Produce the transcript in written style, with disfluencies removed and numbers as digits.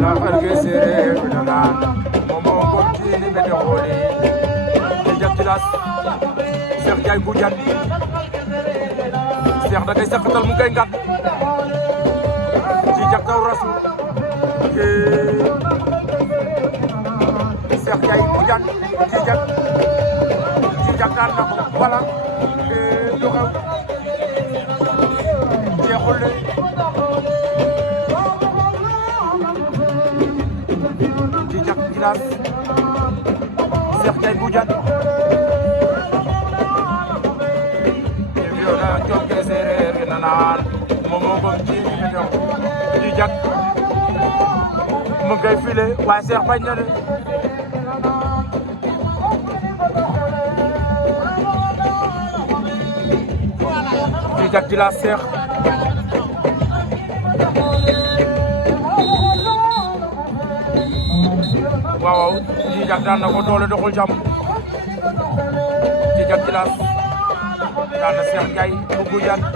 la farge sere dana momo gonti ni bede holi Jijak Jilas Cheikh Ndiaye Boudiane Cheikh da kay sakatal mu ngay ngat Jijak taw rasu Cheikh Ndiaye Boudiane Jijak daan na ko wala lu xew jeexul de Jijak Jilas Cheikh Ndiaye Boudiane yona jokke sereer ke nanan momo gom ci ni ñoo Jijak mu ngay filé waaye Cheikh bañ na de Jijak Jilas Cheikh waaw Jijak daan na ko doole doxul jàmm Jijak Jilas daan na Cheikh Ndiaye bu Boudiane